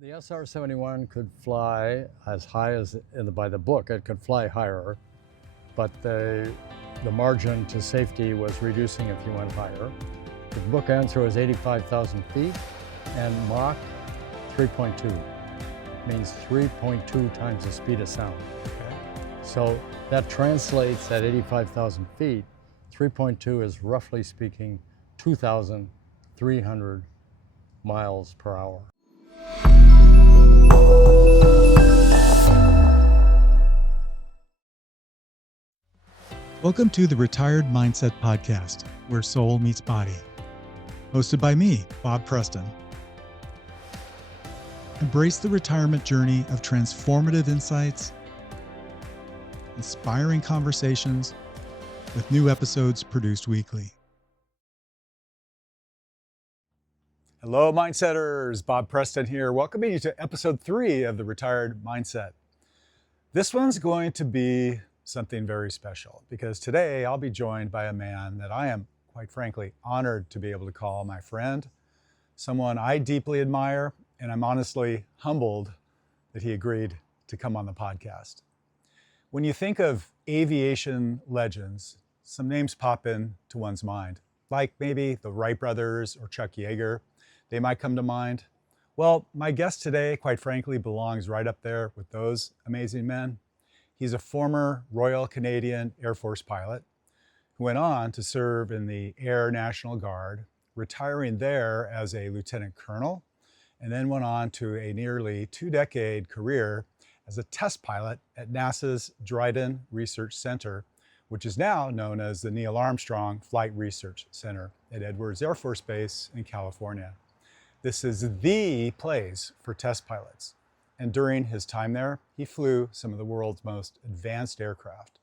The SR-71 could fly as high as, by the book, it could fly higher, but the margin to safety was reducing if you went higher. The book answer was 85,000 feet, and Mach 3.2 means 3.2 times the speed of sound. Okay. So that translates at 85,000 feet, 3.2 is roughly speaking 2,300 miles per hour. Welcome to the Retired Mindset Podcast, where soul meets body. Hosted by me, Bob Preston. Embrace the retirement journey of transformative insights, inspiring conversations, with new episodes produced weekly. Hello, Mindsetters. Bob Preston here, welcoming you to episode 3 of the Retired Mindset. This one's going to be something very special because today I'll be joined by a man that I am, quite frankly, honored to be able to call my friend, someone I deeply admire, and I'm honestly humbled that he agreed to come on the podcast. When you think of aviation legends, some names pop into one's mind, like maybe the Wright brothers or Chuck Yeager. They might come to mind. Well, my guest today, quite frankly, belongs right up there with those amazing men. He's a former Royal Canadian Air Force pilot who went on to serve in the Air National Guard, retiring there as a lieutenant colonel, and then went on to a nearly 2-decade career as a test pilot at NASA's Dryden Research Center, which is now known as the Neil Armstrong Flight Research Center at Edwards Air Force Base in California. This is the place for test pilots. And during his time there, he flew some of the world's most advanced aircraft,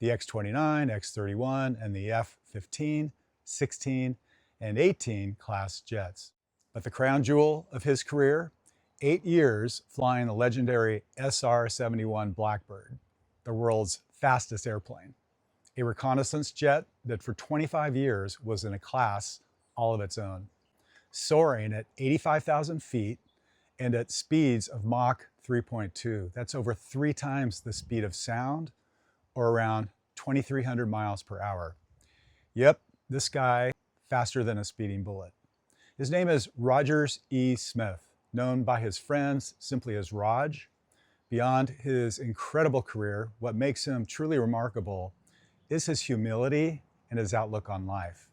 the X-29, X-31, and the F-15, 16, and 18 class jets. But the crown jewel of his career, 8 years flying the legendary SR-71 Blackbird, the world's fastest airplane, a reconnaissance jet that for 25 years was in a class all of its own, soaring at 85,000 feet and at speeds of Mach 3.2. That's over 3 times the speed of sound, or around 2,300 miles per hour. Yep, this guy, faster than a speeding bullet. His name is Rogers E. Smith, known by his friends simply as Rog. Beyond his incredible career, what makes him truly remarkable is his humility and his outlook on life.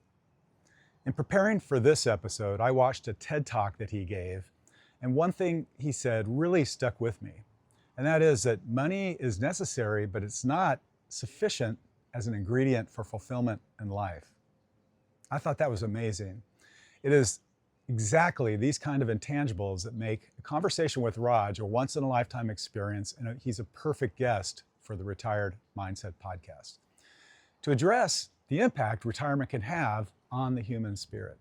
In preparing for this episode, I watched a TED Talk that he gave, and one thing he said really stuck with me, and that is that money is necessary, but it's not sufficient as an ingredient for fulfillment in life. I thought that was amazing. It is exactly these kind of intangibles that make a conversation with Rog a once-in-a-lifetime experience, and he's a perfect guest for the Retired Mindset Podcast to address the impact retirement can have on the human spirit.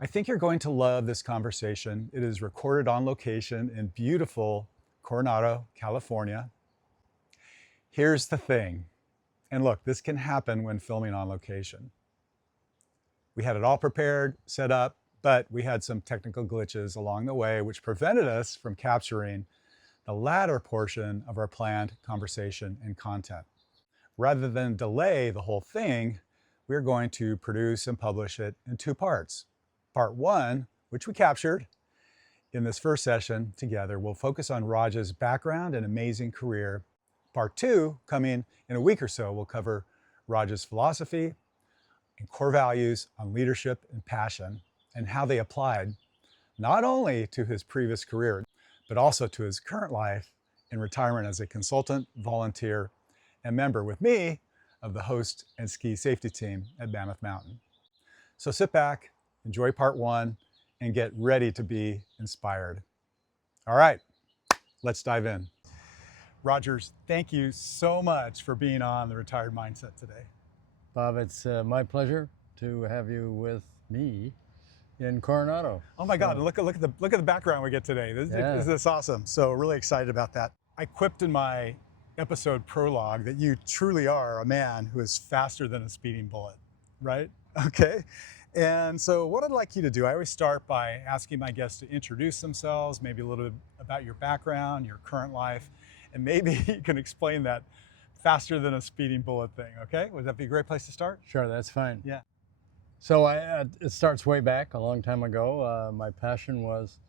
I think you're going to love this conversation. It is recorded on location in beautiful Coronado, California. Here's the thing, and look, this can happen when filming on location. We had it all prepared, set up, but we had some technical glitches along the way which prevented us from capturing the latter portion of our planned conversation and content. Rather than delay the whole thing, we're going to produce and publish it in 2 parts. Part 1, which we captured in this first session together, will focus on Rog's background and amazing career. Part 2, coming in a week or so, will cover Rog's philosophy and core values on leadership and passion and how they applied not only to his previous career, but also to his current life in retirement as a consultant, volunteer, and member with me of the host and ski safety team at Mammoth Mountain. So sit back, enjoy part 1, and get ready to be inspired. All right, let's dive in. Rogers, thank you so much for being on the Retired Mindset today. Bob, it's my pleasure to have you with me in Coronado. Oh my God, look at the background we get today. This is awesome. So really excited about that. I quipped in my episode prologue that you truly are a man who is faster than a speeding bullet, right? Okay. And so what I'd like you to do, I always start by asking my guests to introduce themselves, maybe a little bit about your background, your current life, and maybe you can explain that faster than a speeding bullet thing, okay? Would that be a great place to start? Sure, that's fine. Yeah. So it starts way back a long time ago. My passion was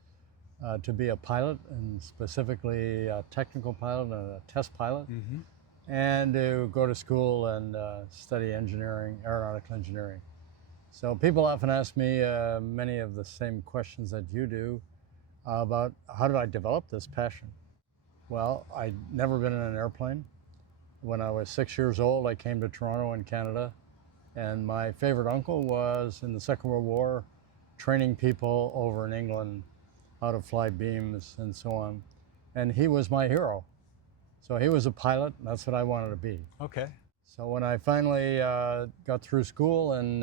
to be a pilot, and specifically a technical pilot and a test pilot, and to go to school and study engineering, aeronautical engineering. So people often ask me many of the same questions that you do about how did I develop this passion? Well, I'd never been in an airplane. When I was 6 years old, I came to Toronto in Canada, and my favorite uncle was in the Second World War training people over in England how to fly beams and so on. And he was my hero. So he was a pilot, and that's what I wanted to be. Okay. So when I finally got through school and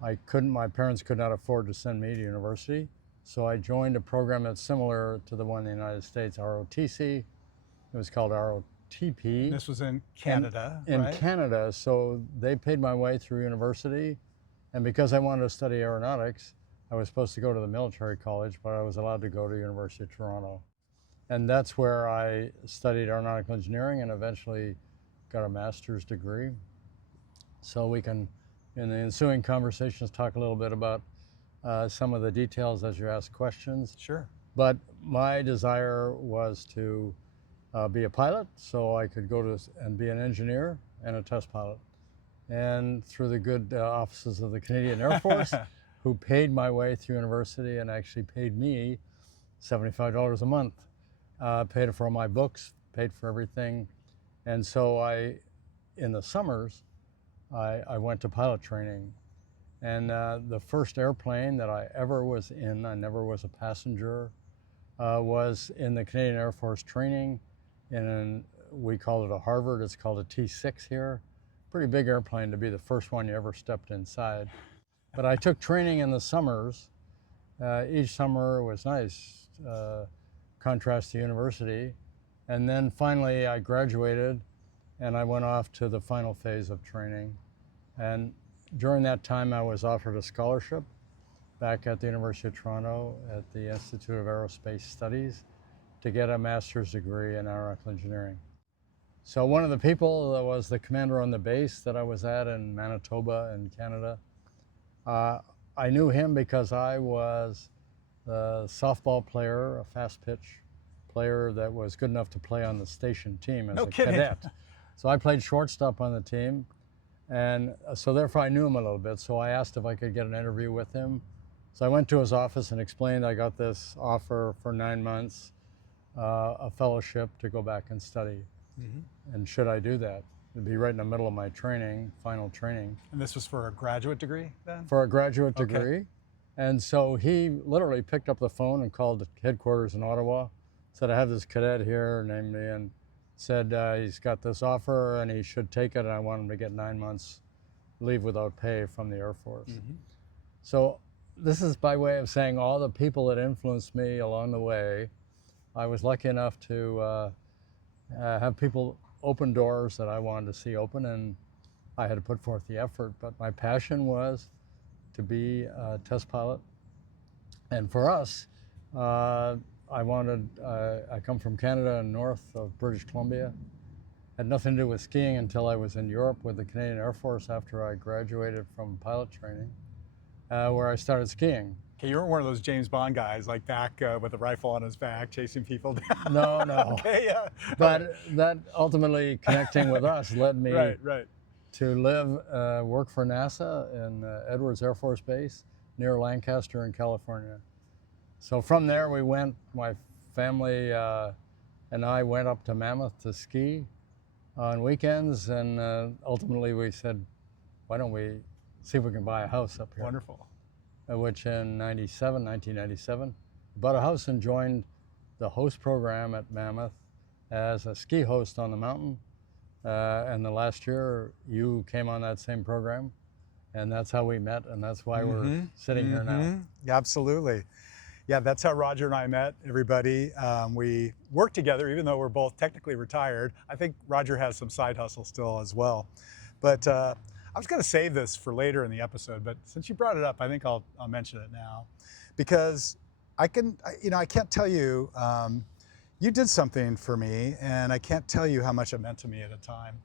my parents could not afford to send me to university, so I joined a program that's similar to the one in the United States, ROTC. It was called ROTP. This was in Canada, In right? Canada, so they paid my way through university, and because I wanted to study aeronautics, I was supposed to go to the military college, but I was allowed to go to University of Toronto. And that's where I studied aeronautical engineering and eventually got a master's degree. So we can, in the ensuing conversations, talk a little bit about some of the details as you ask questions. Sure. But my desire was to be a pilot, so I could go to and be an engineer and a test pilot. And through the good offices of the Canadian Air Force, who paid my way through university and actually paid me $75 a month, paid for all my books, paid for everything. And so in the summers, I went to pilot training. And the first airplane that I ever was in, I never was a passenger, was in the Canadian Air Force training. We call it a Harvard, it's called a T6 here. Pretty big airplane to be the first one you ever stepped inside. But I took training in the summers. Each summer was nice, contrast to university. And then finally I graduated and I went off to the final phase of training. And during that time I was offered a scholarship back at the University of Toronto at the Institute of Aerospace Studies to get a master's degree in aeronautical engineering. So one of the people that was the commander on the base that I was at in Manitoba in Canada, I knew him because I was the softball player, a fast pitch player that was good enough to play on the station team as a cadet. So I played shortstop on the team, and so therefore I knew him a little bit. So I asked if I could get an interview with him. So I went to his office and explained I got this offer for 9 months, a fellowship to go back and study. And should I do that? It'd be right in the middle of my training, final training. And this was for a graduate degree then? For a graduate degree. And so he literally picked up the phone and called the headquarters in Ottawa, said, I have this cadet here, named me, and said he's got this offer and he should take it, and I want him to get 9 months leave without pay from the Air Force. So this is by way of saying all the people that influenced me along the way. I was lucky enough to have people open doors that I wanted to see open, and I had to put forth the effort. But my passion was to be a test pilot. And for us, I come from Canada and north of British Columbia. Had nothing to do with skiing until I was in Europe with the Canadian Air Force after I graduated from pilot training, where I started skiing. Okay, you weren't one of those James Bond guys, like back with a rifle on his back, chasing people down. No, no. Okay, yeah. But that ultimately connecting with us led me to live, work for NASA in Edwards Air Force Base near Lancaster in California. So from there we went, my family and I went up to Mammoth to ski on weekends, and ultimately we said, why don't we see if we can buy a house up here? Wonderful. Which in 1997, bought a house and joined the host program at Mammoth as a ski host on the mountain. And the last year, you came on that same program, and that's how we met, and that's why we're sitting here now. Yeah, absolutely. Yeah, that's how Roger and I met, everybody. We worked together, even though we're both technically retired. I think Roger has some side hustle still as well. But I was going to save this for later in the episode, but since you brought it up, I think I'll mention it now, because I can't tell you, you did something for me, and I can't tell you how much it meant to me at a time.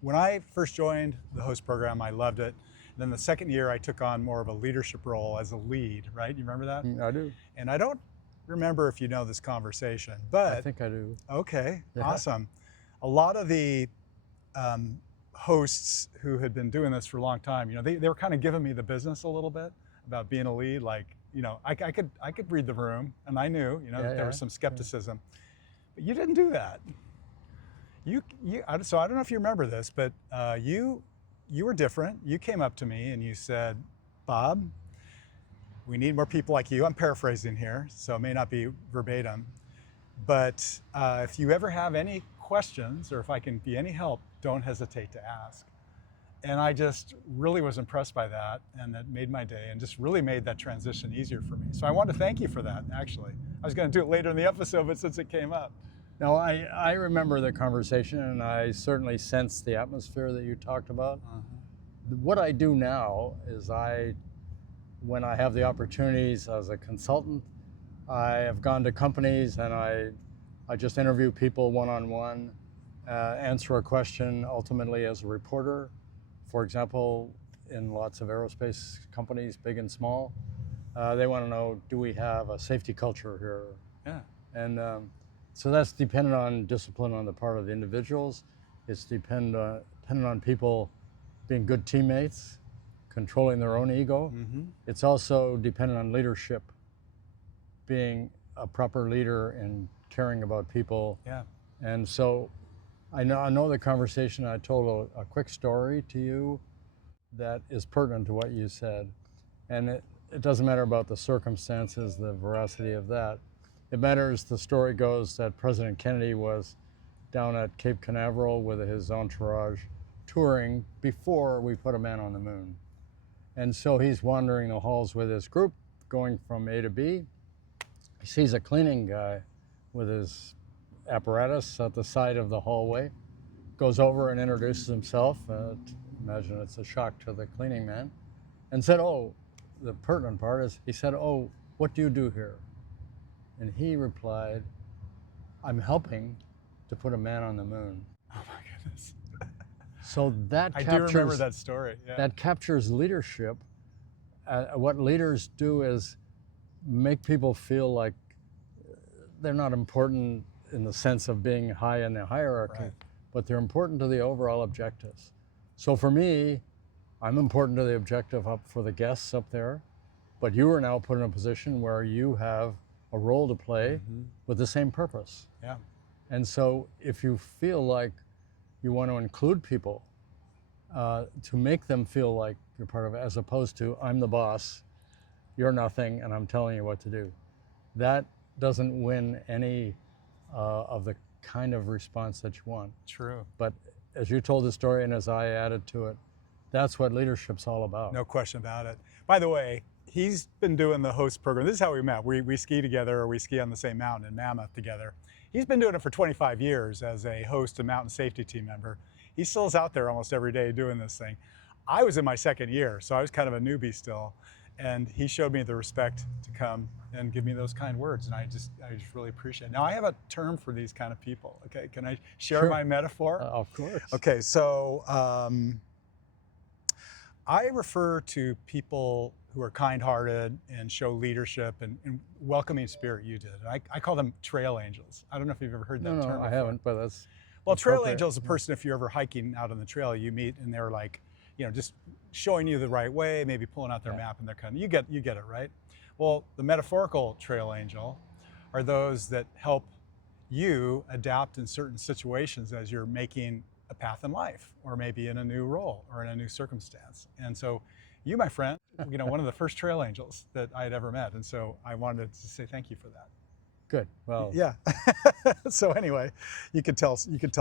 When I first joined the host program, I loved it. Then the second year, I took on more of a leadership role as a lead, right? You remember that? I do. And I don't remember if you know this conversation, but I think I do. Okay, Yeah. Awesome. A lot of the hosts who had been doing this for a long time, they were kind of giving me the business a little bit about being a lead. Like, I could read the room, and I knew, that there was some skepticism, but you didn't do that. So I don't know if you remember this, but you were different. You came up to me and you said, Bob, we need more people like you. I'm paraphrasing here, so it may not be verbatim, but if you ever have any questions or if I can be any help, don't hesitate to ask. And I just really was impressed by that, and that made my day and just really made that transition easier for me. So I want to thank you for that, actually. I was going to do it later in the episode, but since it came up. No, I remember the conversation, and I certainly sensed the atmosphere that you talked about. What I do now is when I have the opportunities as a consultant, I have gone to companies and I just interview people one-on-one, answer a question ultimately as a reporter. For example, in lots of aerospace companies, big and small, they want to know, do we have a safety culture here? Yeah. And so that's dependent on discipline on the part of the individuals. It's dependent on people being good teammates, controlling their own ego. It's also dependent on leadership, being a proper leader and caring about people. Yeah. And so I know the conversation. I told a quick story to you that is pertinent to what you said. And it doesn't matter about the circumstances, the veracity of that. It matters, the story goes, that President Kennedy was down at Cape Canaveral with his entourage touring before we put a man on the moon. And so he's wandering the halls with his group, going from A to B. He sees a cleaning guy with his apparatus at the side of the hallway, goes over and introduces himself. Imagine it's a shock to the cleaning man, and said, the pertinent part is, he said, what do you do here? And he replied, I'm helping to put a man on the moon. Oh my goodness. So that I captures, do remember that story. Yeah. That captures leadership. What leaders do is make people feel like they're not important in the sense of being high in the hierarchy, but they're important to the overall objectives. So for me, I'm important to the objective up for the guests up there, but you are now put in a position where you have a role to play with the same purpose. Yeah. And so if you feel like you want to include people, to make them feel like you're part of it, as opposed to, I'm the boss, you're nothing, and I'm telling you what to do. That doesn't win any of the kind of response that you want. True. But as you told the story and as I added to it, that's what leadership's all about. No question about it. By the way, he's been doing the host program. This is how we met. We ski together, or we ski on the same mountain in Mammoth together. He's been doing it for 25 years as a host and mountain safety team member. He still is out there almost every day doing this thing. I was in my second year, so I was kind of a newbie still. And he showed me the respect to come and give me those kind words, and I just really appreciate it. Now I have a term for these kind of people. Okay, can I share my metaphor? Of course. Okay, so I refer to people who are kind-hearted and show leadership and welcoming spirit. You did. And I call them trail angels. I don't know if you've ever heard that term before. I haven't, but that's well, trail angel is a person, if you're ever hiking out on the trail, you meet and they're like, just showing you the right way, maybe pulling out their map, and they're kind of, you get it, right? Well, the metaphorical trail angel are those that help you adapt in certain situations as you're making a path in life, or maybe in a new role or in a new circumstance. And so you, my friend, one of the first trail angels that I had ever met. And so I wanted to say thank you for that. good. Well, Yeah. So anyway, you could tell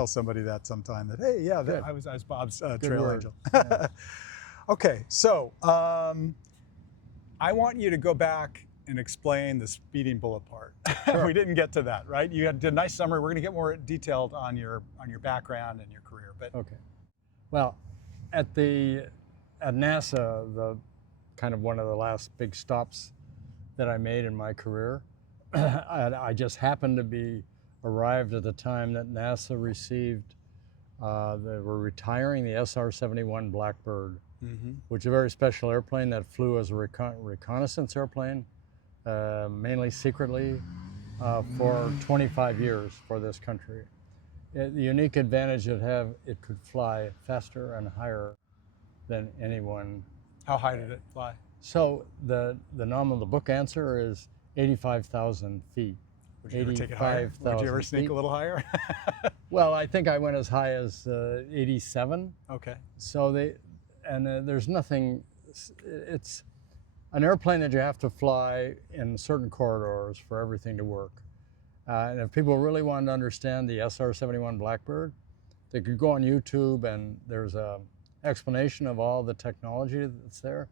somebody that sometime that, hey, yeah, I was Bob's trail word. angel. Yeah. Okay, so I want you to go back and explain the speeding bullet part. Sure. We didn't get to that, right? You did a nice summary. We're going to get more detailed on your background and your career. But Okay. Well, At NASA, the kind of one of the last big stops that I made in my career, I just happened to be arrived at the time that NASA received, they were retiring the SR-71 Blackbird, which is a very special airplane that flew as a reconnaissance airplane, mainly secretly, for 25 years for this country. The unique advantage it could fly faster and higher than anyone. How high did it fly? So the book answer is 85,000 feet. Would you ever take it higher? Would you ever sneak a little higher? Well, I think I went as high as 87. Okay. So there's nothing, it's an airplane that you have to fly in certain corridors for everything to work. And if people really wanted to understand the SR-71 Blackbird, they could go on YouTube and there's a explanation of all the technology that's there.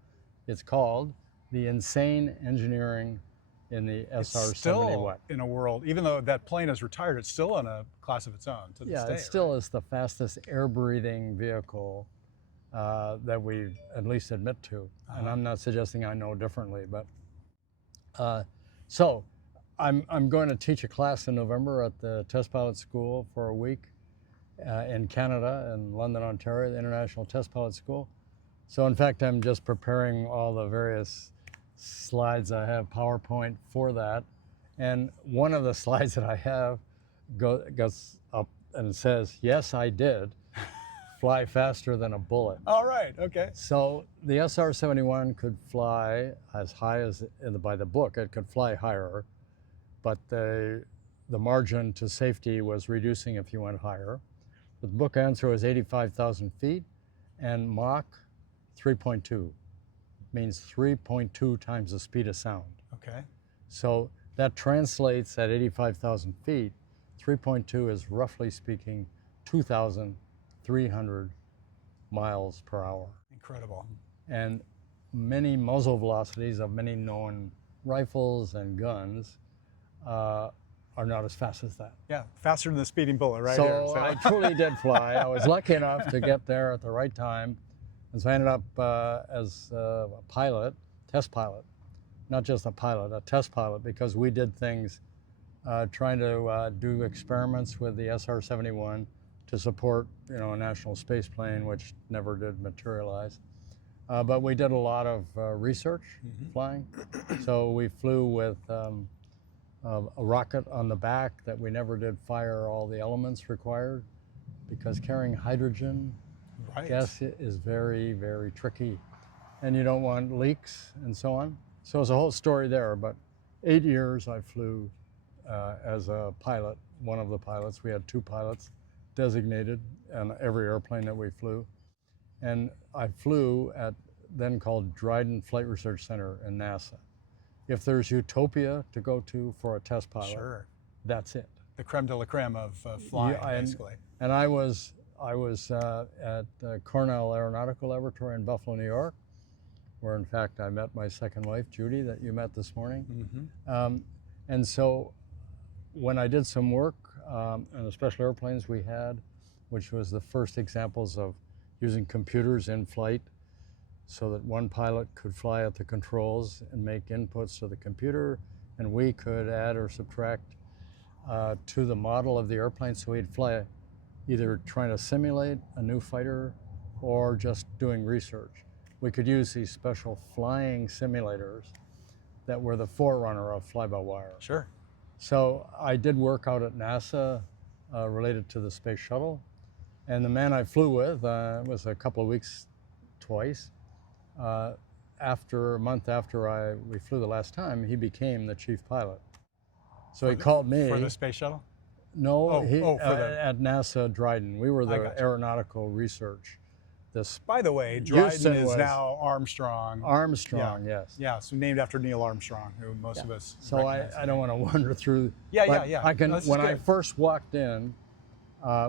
It's called The Insane Engineering in the SR-71. Still in a world, even though that plane is retired, it's still in a class of its own to this day. Yeah, it still is the fastest air-breathing vehicle that we at least admit to. And I'm not suggesting I know differently, but so I'm going to teach a class in November at the Test Pilot School for a week in Canada, in London, Ontario, the International Test Pilot School. So in fact, I'm just preparing all the various slides I have, PowerPoint for that. And one of the slides that I have goes up and says, yes, I did fly faster than a bullet. All right, okay. So the SR-71 could fly as high as, by the book, it could fly higher, but the margin to safety was reducing if you went higher. The book answer was 85,000 feet, and Mach 3.2 means 3.2 times the speed of sound. Okay. So that translates at 85,000 feet, 3.2 is roughly speaking 2,300 miles per hour. Incredible. And many muzzle velocities of many known rifles and guns are not as fast as that. Yeah, faster than the speeding bullet right here. So So I truly did fly. I was lucky enough to get there at the right time. And so I ended up as a pilot, test pilot, not just a pilot, a test pilot, because we did things trying to do experiments with the SR-71 to support, a national space plane, which never did materialize. But we did a lot of research flying. So we flew with a rocket on the back that we never did fire all the elements required, because carrying hydrogen gas is very, very tricky, and you don't want leaks and so on. So it's a whole story there, but 8 years I flew as a pilot, one of the pilots. We had 2 pilots designated on every airplane that we flew. And I flew at then called Dryden Flight Research Center in NASA. If there's utopia to go to for a test pilot, that's it. The creme de la creme of flying, basically. And I was at Cornell Aeronautical Laboratory in Buffalo, New York, where in fact I met my second wife, Judy, that you met this morning. And so when I did some work on the special airplanes we had, which was the first examples of using computers in flight so that one pilot could fly at the controls and make inputs to the computer, and we could add or subtract to the model of the airplane, so he'd fly either trying to simulate a new fighter or just doing research. We could use these special flying simulators that were the forerunner of fly-by-wire. Sure. So I did work out at NASA related to the space shuttle, and the man I flew with was a couple of weeks twice. A month after we flew the last time, he became the chief pilot. So he called me. For the space shuttle? No, at NASA Dryden. We were the aeronautical research. By the way, Dryden is now Armstrong. Armstrong, yes. Yeah, so named after Neil Armstrong, who most of us So I don't want to wander through. Yeah. I can. When I first walked in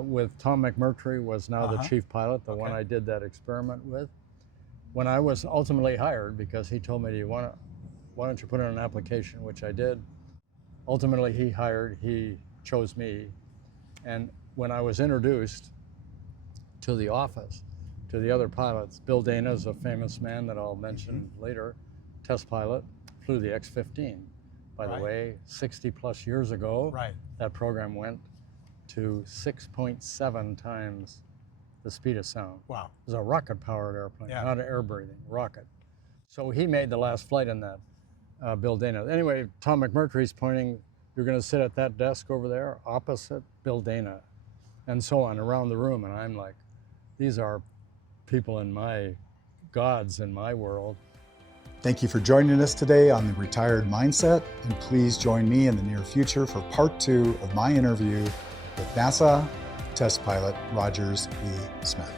with Tom McMurtry, was now the chief pilot, the one I did that experiment with. When I was ultimately hired, because he told me, why don't you put in an application, which I did. Ultimately, he chose me. And when I was introduced to the office, to the other pilots. Bill Dana is a famous man that I'll mention later, test pilot, flew the X-15. By the way, 60 plus years ago, that program went to 6.7 times the speed of sound. Wow. It was a rocket-powered airplane, not an air-breathing, rocket. So he made the last flight in that, Bill Dana. Anyway, Tom McMurtry's pointing, you're going to sit at that desk over there opposite Bill Dana, and so on around the room. And I'm like, these are people in my gods in my world. Thank you for joining us today on The Retired Mindset, and please join me in the near future for part 2 of my interview with NASA test pilot Rogers E. Smith.